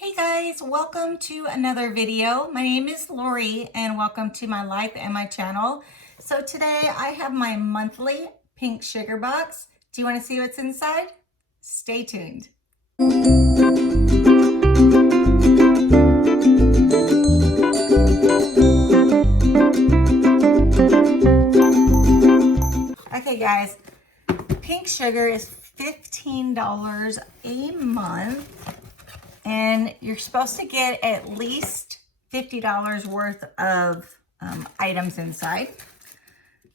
Hey guys, welcome to another video. My name is Lori and welcome to my life and my channel. So today I have my monthly pink sugar box. Do you want to see what's inside? Stay tuned. Okay guys, pink sugar is $15 a month. And you're supposed to get at least $50 worth of items inside.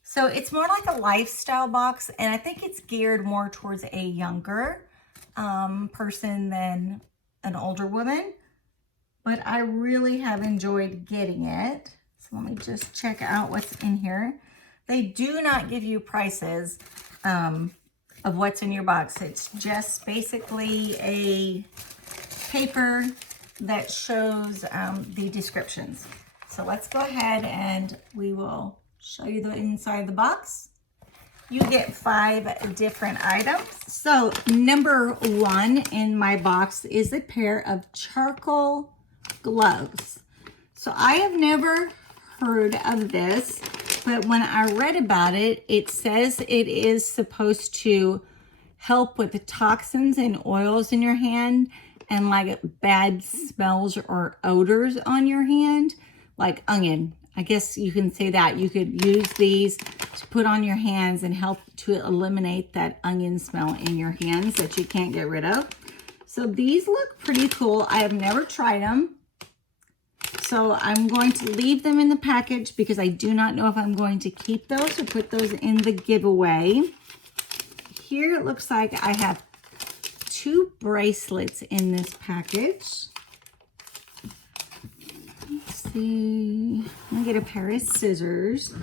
So it's more like a lifestyle box, and I think it's geared more towards a younger person than an older woman. But I really have enjoyed getting it. So let me just check out what's in here. They do not give you prices of what's in your box. It's just basically a paper that shows the descriptions. So let's go ahead and we will show you the inside of the box. You get 5 different items. So number 1 in my box is a pair of charcoal gloves. So I have never heard of this, but when I read about it, it says it is supposed to help with the toxins and oils in your hand and like bad smells or odors on your hand, like onion. I guess you can say that. You could use these to put on your hands and help to eliminate that onion smell in your hands that you can't get rid of. So these look pretty cool. I have never tried them. So I'm going to leave them in the package because I do not know if I'm going to keep those or put those in the giveaway. Here it looks like I have 2 bracelets in this package. Let's see. I'm gonna get a pair of scissors.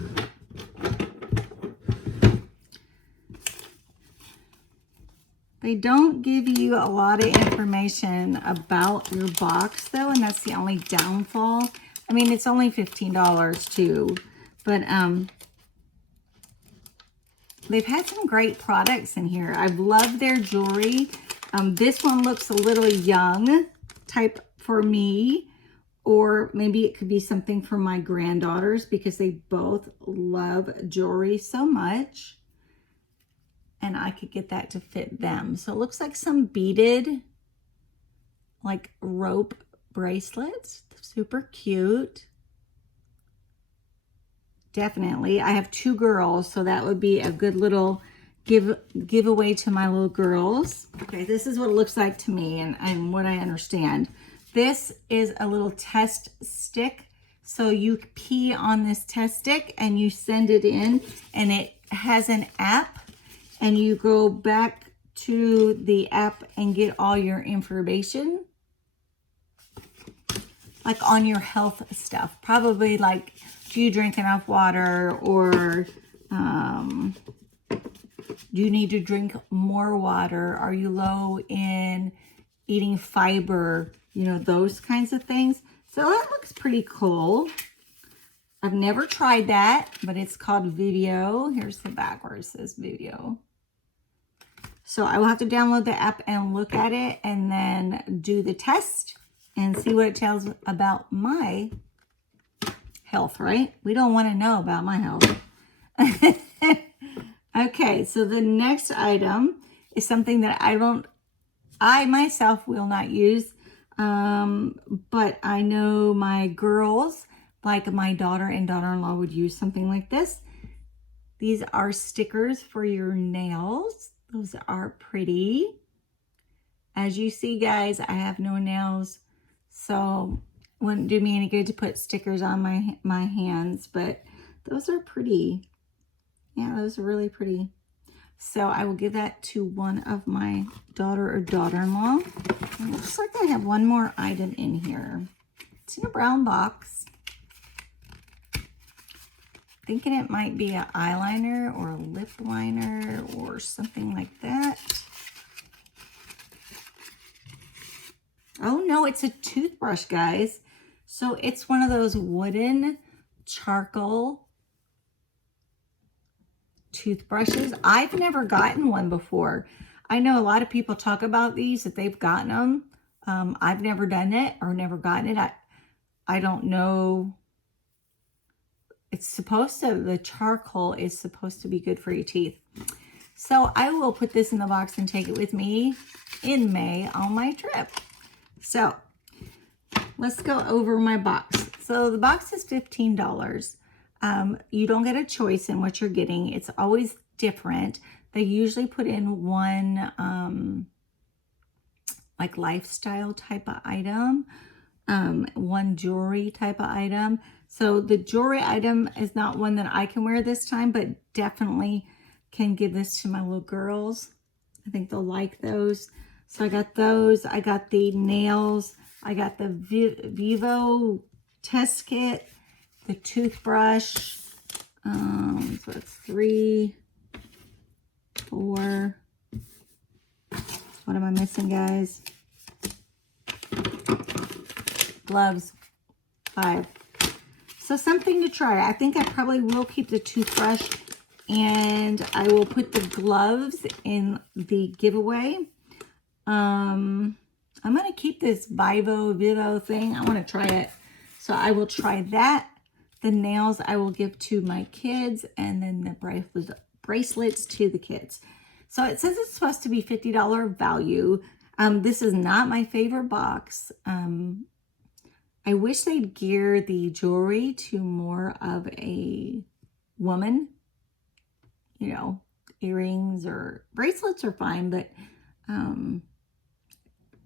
They don't give you a lot of information about your box though, and that's the only downfall. I mean, it's only $15 too, but they've had some great products in here. I've loved their jewelry. This one looks a little young type for me, or maybe it could be something for my granddaughters because they both love jewelry so much. And I could get that to fit them. So it looks like some beaded, like rope bracelets. Super cute. Definitely. I have 2 girls, so that would be a good little giveaway to my little girls. Okay, this is what it looks like to me and what I understand. This is a little test stick. So you pee on this test stick and you send it in, and it has an app, and you go back to the app and get all your information, like on your health stuff. Probably like, do you drink enough water, or do you need to drink more water? Are you low in eating fiber? You know, those kinds of things. So that looks pretty cool. I've never tried that, but it's called Video. Here's the back where it says Video. So I will have to download the app and look at it and then do the test and see what it tells about my health, right? We don't want to know about my health. Okay, so the next item is something that I myself will not use, but I know my girls, like my daughter and daughter-in-law, would use something like this. These are stickers for your nails. Those are pretty. As you see, guys, I have no nails, so it wouldn't do me any good to put stickers on my hands, but those are pretty. Yeah, those are really pretty. So I will give that to one of my daughter or daughter-in-law. It looks like I have one more item in here. It's in a brown box. Thinking it might be an eyeliner or a lip liner or something like that. Oh no, it's a toothbrush, guys. So it's one of those wooden charcoal toothbrushes. I've never gotten one before. I know a lot of people talk about these, that they've gotten them. I've never done it or never gotten it. I don't know. It's supposed to, the charcoal is supposed to be good for your teeth. So I will put this in the box and take it with me in May on my trip. So let's go over my box. So the box is $15. You don't get a choice in what you're getting. It's always different. They usually put in one like lifestyle type of item, one jewelry type of item. So the jewelry item is not one that I can wear this time, but definitely can give this to my little girls. I think they'll like those. So I got those. I got the nails. I got the Vivo test kit, the toothbrush. So it's 3, 4. What am I missing, guys? Gloves, 5. So something to try. I think I probably will keep the toothbrush, and I will put the gloves in the giveaway. I'm going to keep this Vivo thing. I want to try it. So I will try that. The nails I will give to my kids, and then the bracelets to the kids. So it says it's supposed to be $50 value. This is not my favorite box. I wish they'd gear the jewelry to more of a woman. You know, earrings or bracelets are fine, but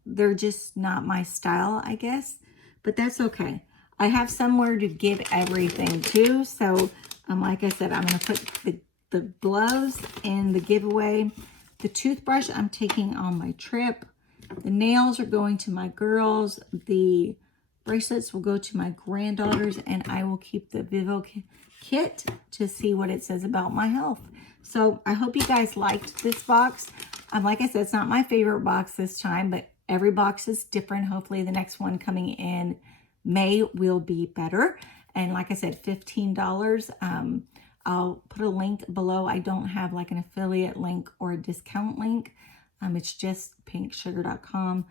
they're just not my style, I guess. But that's okay. I have somewhere to give everything to. So, like I said, I'm going to put the gloves in the giveaway. The toothbrush I'm taking on my trip. The nails are going to my girls. The bracelets will go to my granddaughters. And I will keep the Vivo kit to see what it says about my health. So, I hope you guys liked this box. Like I said, it's not my favorite box this time, but every box is different. Hopefully the next one coming in May will be better. And like I said, $15. I'll put a link below. I don't have like an affiliate link or a discount link. It's just pinksugar.com.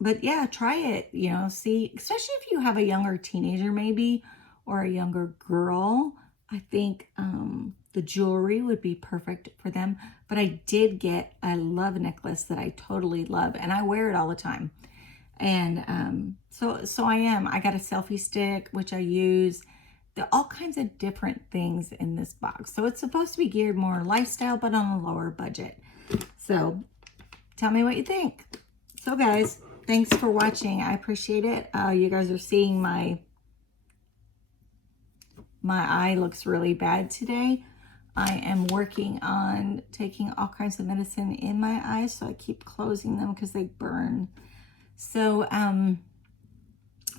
But yeah, try it, you know, see, especially if you have a younger teenager maybe, or a younger girl. I think the jewelry would be perfect for them. But I did get a love necklace that I totally love, and I wear it all the time. And so I got a selfie stick, which I use. There are all kinds of different things in this box. So it's supposed to be geared more lifestyle, but on a lower budget. So tell me what you think. So guys, thanks for watching. I appreciate it. You guys are seeing my eye looks really bad today. I am working on taking all kinds of medicine in my eyes, so I keep closing them because they burn. So,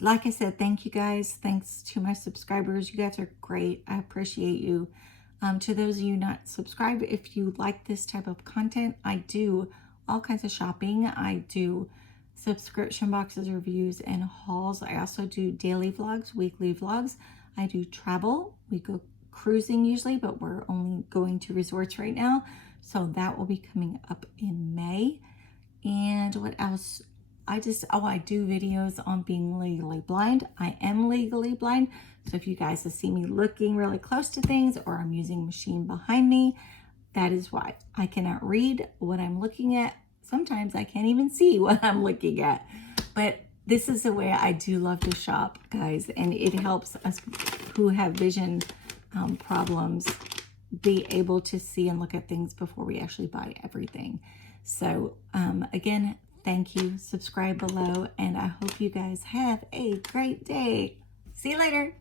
like I said, thank you guys. Thanks to my subscribers. You guys are great. I appreciate you. To those of you not subscribed, if you like this type of content, I do all kinds of shopping. I do subscription boxes, reviews, and hauls. I also do daily vlogs, weekly vlogs. I do travel. We go cruising usually, but we're only going to resorts right now. So that will be coming up in May. And what else? I do videos on being legally blind. I am legally blind. So if you guys see me looking really close to things, or I'm using a machine behind me, that is why. I cannot read what I'm looking at. Sometimes I can't even see what I'm looking at. But this is the way I do love to shop, guys. And it helps us who have vision problems be able to see and look at things before we actually buy everything. So again, thank you. Subscribe below, and I hope you guys have a great day. See you later.